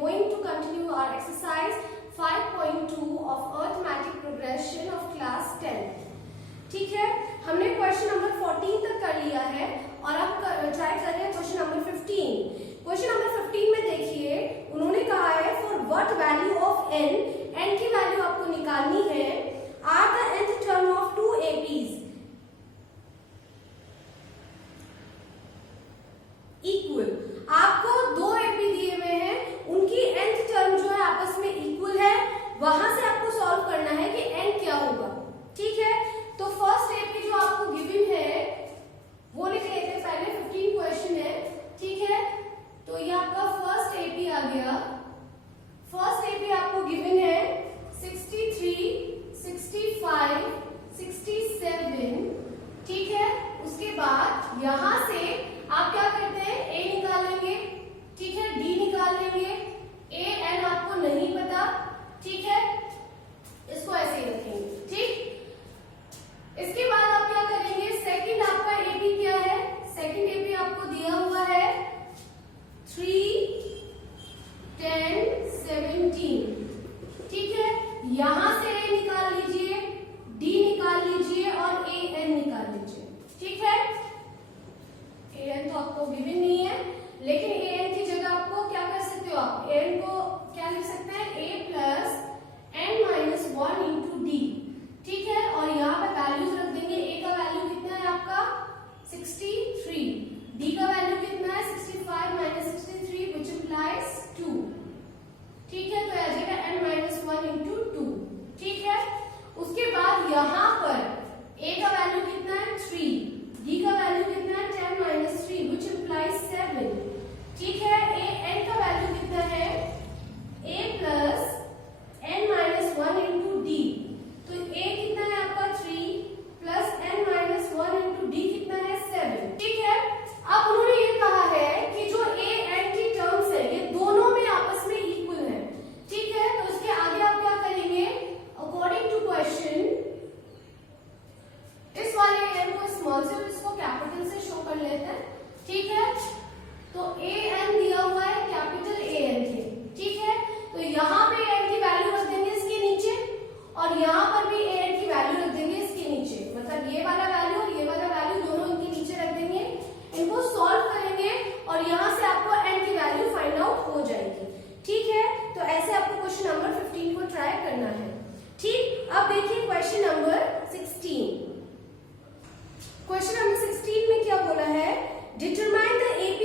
going to continue our exercise 5.2 of arithmetic progression of class 10. ठीक है, हमने question number 14 तक कर लिया है और अब ट्राई कर रहे हैं क्वेश्चन नंबर 15. क्वेश्चन नंबर 15 में देखिए उन्होंने कहा है for what value of n, n की वैल्यू आपको निकालनी है, are the nth term of two APs equal. आपको दो एपी दिए हुए हैं, उनकी nth टर्म जो है आपस में इक्वल है, वहां से आपको सॉल्व करना है कि n क्या होगा. ठीक है, तो फर्स्ट एपी जो आपको गिवन है वो लिख लेते हैं पहले. 15 क्वेश्चन है. ठीक है, तो ये आपका फर्स्ट एपी आ गया. फर्स्ट एपी आपको गिवन है 63, 65, 67. ठीक है, उसके बाद यहां से आप क्या करते हैं, a निकाल लेंगे. ठीक है, d निकाल लेंगे. a n आपको नहीं पता. ठीक है, इसको ऐसे ही रखेंगे. ठीक, इसके बाद आप क्या करेंगे, सेकंड आपका एपी क्या है, सेकंड एपी आपको दिया हुआ है 3, 10, 17. ठीक है, यहां से a निकाल लीजिए, d निकाल लीजिए और a n निकाल लीजिए. ठीक है, a n तो आपको गिवन नहीं है, लेकिन a n की जगह आपको क्या कर सकते हो, आप a n को क्या लिख सकते हैं, a plus n minus 1 into D. ठीक है, और यहाँ पे वैल्यूज रख देंगे. a का वैल्यू कितना है आपका 63, d का वैल्यू कितना है 65 माइनस 63 विच इम्प्लाइज 2. ठीक है, तो आ जाएगा n माइनस 1 इंटू 2. ठीक है, उसके बाद यहाँ पर a का वैल्यू कितना है 3, d का वैल्यू कितना है 10 माइनस 3 विच इम्प्लाइज 7. ठीक है, n का वैल्यू कितना है a plus n minus 1 into D. तो a कितना है आपका 3 plus n minus 1 into D कितना है 7. ठीक है, अब उन्होंने ये कहा है कि जो a n की टर्म्स है ये दोनों में आपस में इक्वल है. ठीक है, तो इसके आगे आप क्या करेंगे, अकॉर्डिंग टू क्वेश्चन इस वाले n को स्मॉल से इसको कैपिटल से शो कर लेते हैं. ठीक है, तो a n दिया हुआ है कैपिटल A n के. ठीक है, तो यहाँ पे n की वैल्यू रख देंगे इसके नीचे और यहाँ पर भी a n की वैल्यू रख देंगे इसके नीचे. मतलब ये वाला वैल्यू और ये वाला वैल्यू दोनों इनके नीचे रख देंगे. इनको सॉल्व करेंगे और यहाँ से आपको n की वैल्यू फाइंड आउट हो जाएगी. ठीक है, तो ऐसे आपको क्वेश्चन नंबर 15 को ट्राई करना है. ठीक, अब देखिए क्वेश्चन नंबर 16. क्वेश्चन नंबर 16 में क्या बोला है, डिटरमाइन द AP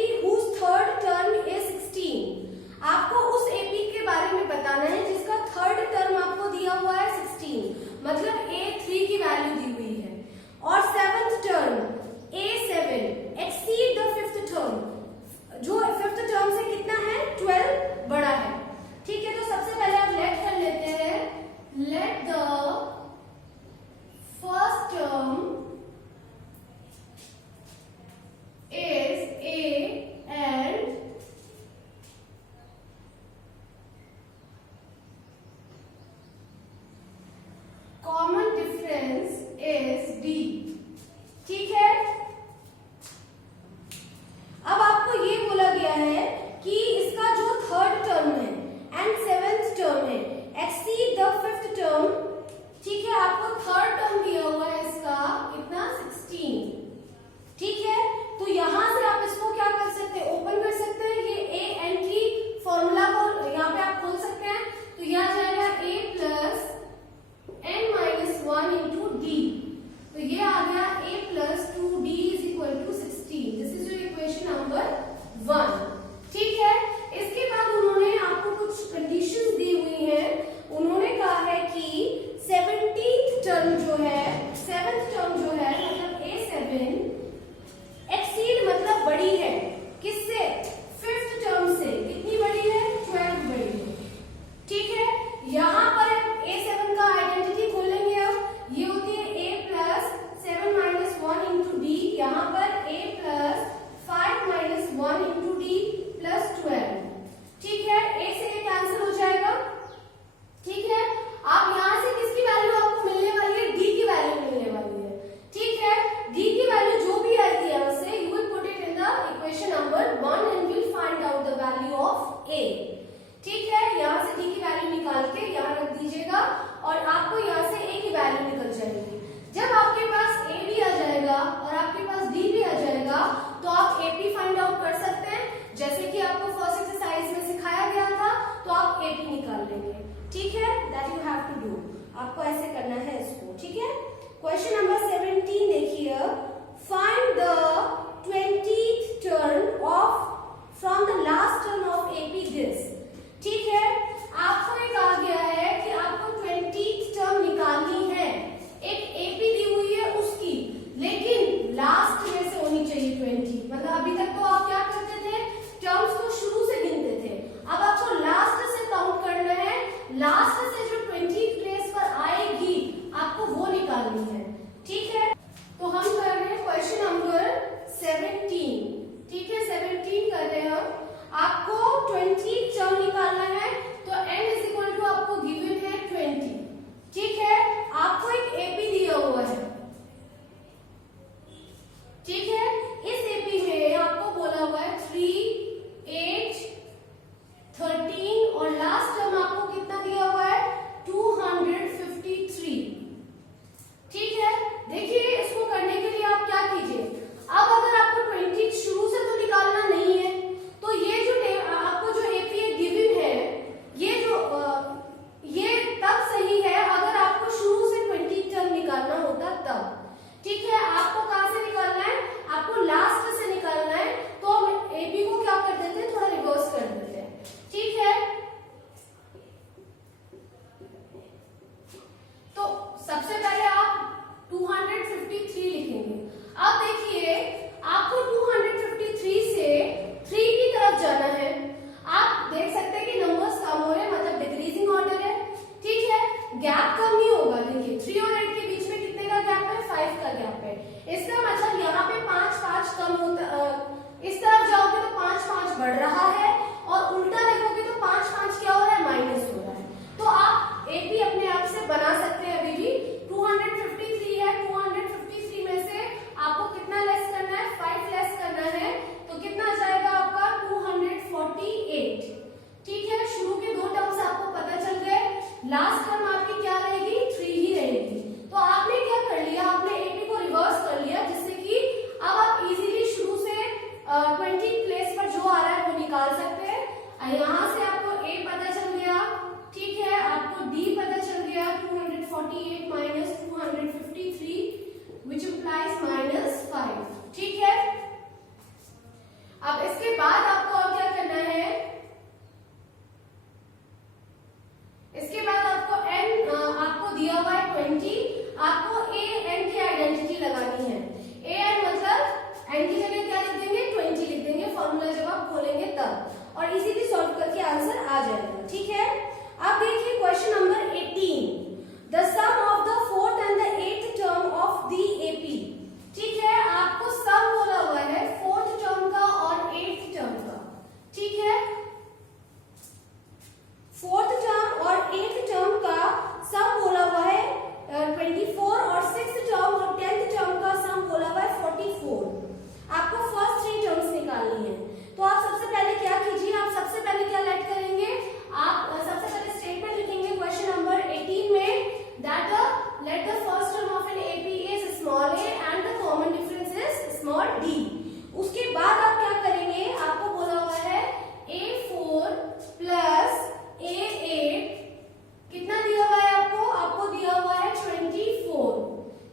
17 देखिए, find the 20th term of from the last term of AP this. ठीक है, आपको ये कहा गया है कि आपको 20th टर्म निकालनी है, एक एपी दी हुई है उसकी, लेकिन लास्ट में से होनी चाहिए 20। मतलब अभी तक तो आप क्या करते थे, टर्म्स को शुरू से गिनते थे, अब आपको लास्ट से काउंट करना है, लास्ट से जो 20th प्लेस पर आएगी आपको वो निकालनी है। ठीक है, तो हम कर रहे हैं क्वेश्चन नंबर 17। ठीक है, 17 कर रहे हैं हम। आपको 20th टर्म निकालना है, तो n इज इक्वल टू आपको गिवन है 20। ठीक है, आपको एक एपी दिया हुआ है। ठीक है, इस एपी में आपको बोला हुआ है 3, 8, 13 और लास्ट टर्म आपको कितना दिया हुआ है 253। ठीक है, देखिए इसको करने के लिए आप क्या कीजिए, अब अगर आपको 20 शुरू से तो निकालना नहीं है, तो ये जो आपको जो एपी गिवन है, ये जो ये तब सही है अगर आपको शुरू से 20 टर्म निकालना होता तब। ठीक है, आपको कहां से निकालना है, आपको लास्ट से निकालना है, तो हम एपी को क्या कर देते हैं, थोड़ा रिवर्स कर देते हैं। ठीक है, तो सबसे पहले आप 253 लिखेंगे। अब देखिए आपको 253 से 3 की तरफ जाना है। आप देख सकते हैं कि नंबर्स कम हो रहे हैं, मतलब डिक्रीजिंग ऑर्डर है। ठीक है, गैप कम नहीं होगा। देखिए 3 और 8 के बीच में कितने का गैप है, 5 का गैप है। इसका मतलब यहाँ पे 5 कम होता, इस तरफ जाओगे तो 5 बढ़ रहा है, और उल्टा देखोगे तो 5 क्या हो रहा है, माइनस हो रहा है। तो आप एपी अपने आप से बना सकते हैं। अभी भी 253 है, 253 में से आपको कितना लेस करना है, 5 लेस करना है, तो कितना आ जाएगा आपका 248। ठीक है, शुरू के 2 टर्म्स आपको पता चल गए, लास्ट टर्म आपकी क्या रहेगी, 3 ही रहेगी। तो आपने क्या कर लिया, आपने एपी को रिवर्स कर लिया, जिससे कि अब आप इजीली शुरू से 20 प्लेस पर जो आ रहा है वो निकाल सकते हैं। यहाँ से आपको ए पता चल गया। ठीक है, आपको डी पता चल गया, 248 माइनस 253 which implies -5। ठीक है, अब इसके बाद आपको और क्या करना है, इसके बाद आपको n आपको दिया हुआ है 20, आपको a n की आइडेंटिटी लगानी है। a n मतलब n की जगह क्या लिख देंगे, 20 लिख देंगे, फॉर्मूला जब आप खोलेंगे तब, और इजीली सॉल्व करके आंसर आ जाएगा। ठीक है, अब देखिए question number 18, the sum of the 4th and the 8th term of the AP. ठीक है, आपको सम बोला हुआ है 4th टर्म का और 8th टर्म का। ठीक है, 4th टर्म और 8th टर्म का सम बोला हुआ है 24, और 6th टर्म और 10th टर्म का सम बोला हुआ है 44। आपको फर्स्ट 3 टर्म्स निकालनी है। तो आप सबसे पहले क्या कीजिए, आप सबसे पहले क्या लेट करेंगे, आप सबसे पहले स्टेटमेंट लिखेंगे क्वेश्चन नंबर 18 में, that let the first term of an AP is small a and the common difference is small d। उसके बाद आप क्या करेंगे, आपको बोला हुआ है a4 प्लस a8, कितना दिया हुआ है आपको, आपको दिया हुआ है 24।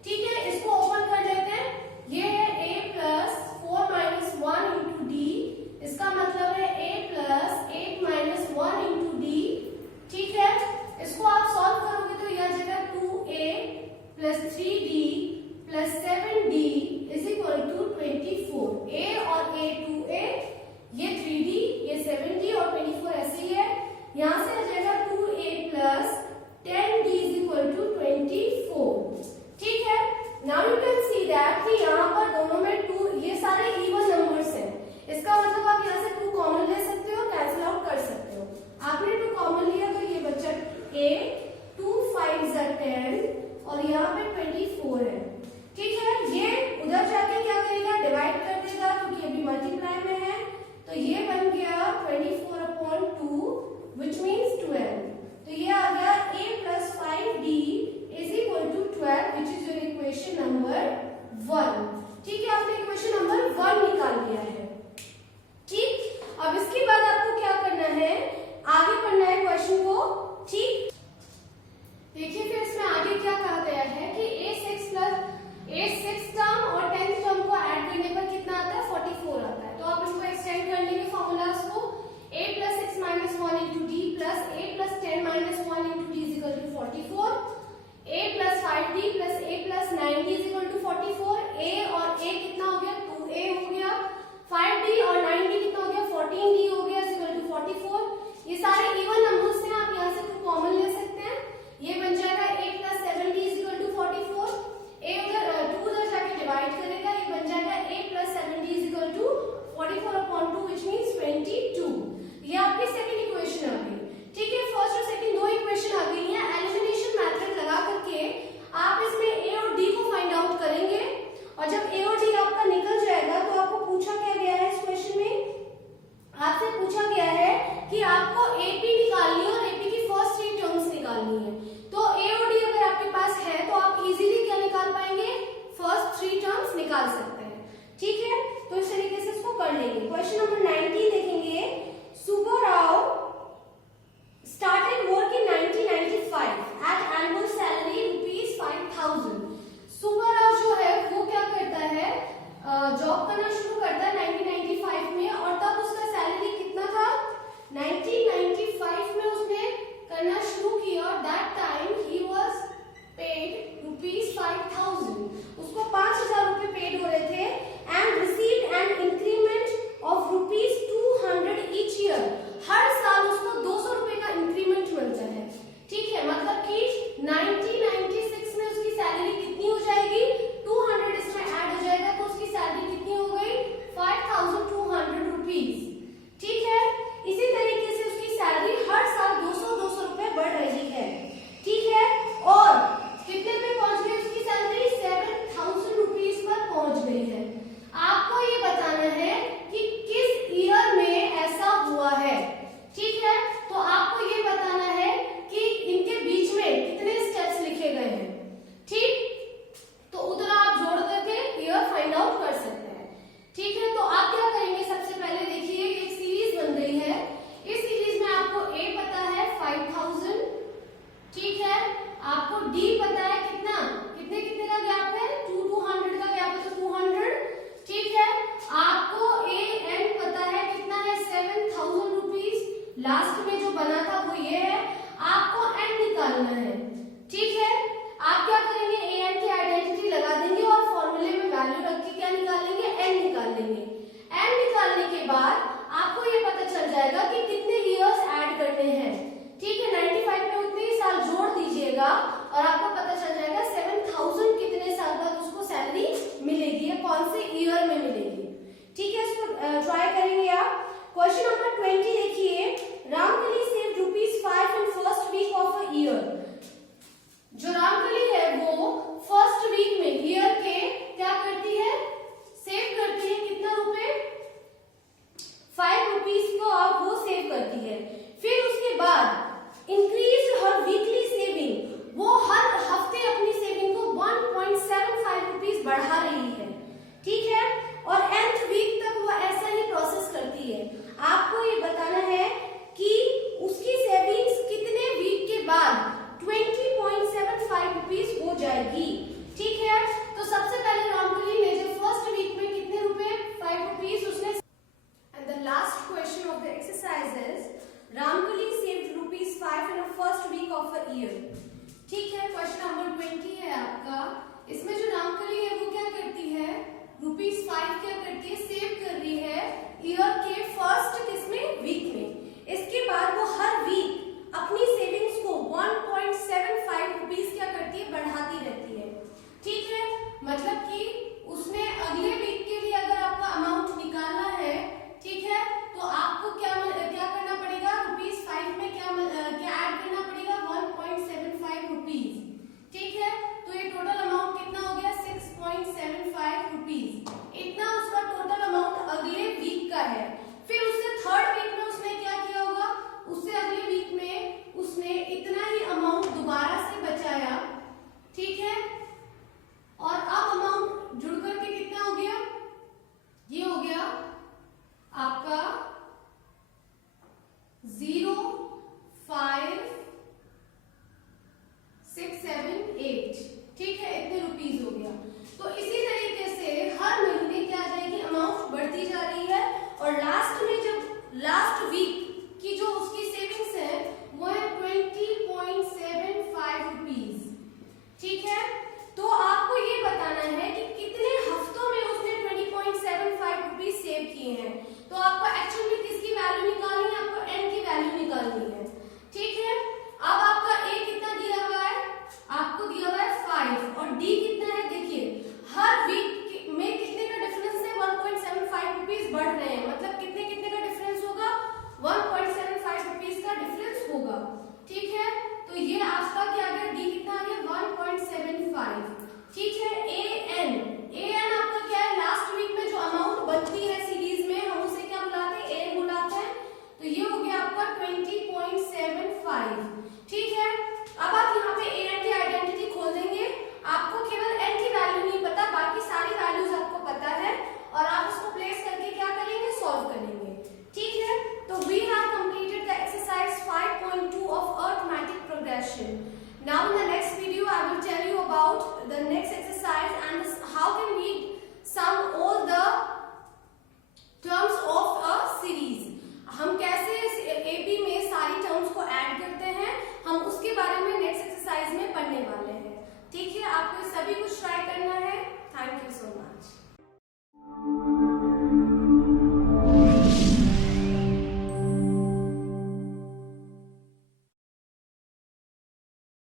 ठीक है, इसको ओपन कर लेते हैं, ये है a plus 4 minus 1 into D, इसका मतलब है a plus 8 minus 1 into D. ठीक है, इसको आप सॉल्व करोगे तो यह जगह 2a plus 3d plus 7d is equal to 24। a और a 2a, ये 3d, ये 7d और 24 ऐसे ही है। यहाँ से आ जाएगा 2a plus 10d is equal to 24। ठीक है, now you can see that कि यहाँ पर दोनों में 2, ये सारे इवन नंबर्स हैं। इसका मतलब आप यहाँ से 2 कॉमन ले सकते हो, कैंसिल आउट कर सकते हो। आपने 2 कॉमन लिया तो ये बच्चा a, 2 5 10 और यहाँ पे 24 है। ठीक है, ये उधर जाके क्या करेगा, डिवाइड कर देगा, क्योंकि अभी मल्टीप्लाई में है, तो ये बन गया 24/2 which means 12। तो ये आ गया a plus 5d is equal to 12 which is your equation number 1। ठीक है, आपने इक्वेशन नंबर 1 निकाल लिया है। ठीक, अब इसके बाद आपको क्या करना है, आगे पढ़ना है क्वेश्चन को। ठीक, देखिए फिर इसमें आगे क्या कहा गया है कि करेंगे। क्वेश्चन नंबर 19 देखेंगे। Subbarao started work in 1995 at annual salary ₹5,000। Subbarao जो है वो क्या करता है, जॉब करना शुरू करता है 1995 में, और तब उसका सैलरी कितना था, 1995 में उसने करना शुरू किया और दैट टाइम ही वाज पेड ₹5,000। उसको 5,000 रुपए पेड हो रहे थे and received an increment of ₹200 each year. हर साल उसको 200 रुपए का इंक्रीमेंट मिलता है। ठीक है, मतलब कि 1996 में उसकी सैलरी कितनी हो जाएगी, 200 इसमें ऐड हो जाएगा तो उसकी सैलरी कितनी हो गई, 5,200 रुपीज। ठीक है, इसी तरीके से उसकी सैलरी हर साल 200 रुपए बढ़ रही है। ठीक है, और कितने पे पहुंच गई उसकी सैलरी, 7,000 रुपीज पर पहुंच गई है। आपको ये बताना है कि किस ईयर में ऐसा हुआ है। ठीक है, तो आपको ये बताना है कि इनके बीच में कितने स्टेप्स लिखे गए हैं। ठीक, तो उधर आप जोड़ करके ईयर फाइंड आउट कर सकते हैं। ठीक है, तो आप क्या करेंगे, सबसे पहले देखिए एक सीरीज बन गई है। इस सीरीज में आपको ए पता है 5,000। ठीक है, आपको डी पता है कितना, कितने कितने का गैप है, 200 का गैप है तो 200। ठीक है, आपको ए एन पता है कितना है, 7,000 रुपीज। लास्ट में जो बना था वो ये है, आपको एन निकालना है। ठीक है, आप क्या करेंगे, ए एन की आइडेंटिटी लगा देंगे और फॉर्मूले में वैल्यू रख के क्या निकालेंगे, एन निकाल लेंगे। एन निकालने के बाद आपको ये पता चल जाएगा कि कितने ईयर्स ऐड करने हैं। ठीक है, 95 में उतने ही साल जोड़ दीजिएगा और आपको पता चल जाएगा 7,000 कितने साल बाद उसको सैलरी मिलेगी या कौन से ईयर में मिलेगी। ठीक है, इसको ट्राई करेंगे आप। क्वेश्चन नंबर 20 देखिए। Ramkali saved ₹5 in first week of a year. जो रामकली है वो फर्स्ट वीक में ईयर के क्या करती है, सेव करती है कितना रुपए, ₹5 को आप वो सेव करती है। फिर उसके बाद इंक्रीज हर वीकली सेविंग, वो हर हफ्ते अपनी सेविंग को ₹1.75 बढ़ा रही है। ठीक है, और nth वीक तक वो ऐसा ही प्रोसेस करती है। आपको ये बताना है कि उसकी सेविंग्स कितने वीक के बाद ₹20.75 हो जाएगी। ठीक है, तो सबसे पहले रामकली ने जब फर्स्ट वीक में कितने रुपए, ₹5 उसने। And the last question of the exercise is Ramkali saved ₹5 in the first week of a year. ठीक है, क्वेश्चन नंबर 20 है आपका। इसमें जो रामकली है वो क्या करती है, ₹5 क्या करती है, सेव कर रही है ईयर के फर्स्ट किसमें, वीक में। इसके बाद वो हर वीक अपनी सेविंग्स को ₹1.75 क्या करती है, बढ़ाती रहती है। ठीक है, मतलब कि उसने अगले वीक के लिए अगर आपको अमाउंट निकालना है, ठीक है, तो आपको क्या करना पड़ेगा, ₹5 में क्या ऐड करना पड़ेगा, ₹1.75। ठीक है, तो ये टोटल अमाउंट कितना हो गया, ₹6.75। इतना उसका टोटल अमाउंट अगले वीक का है।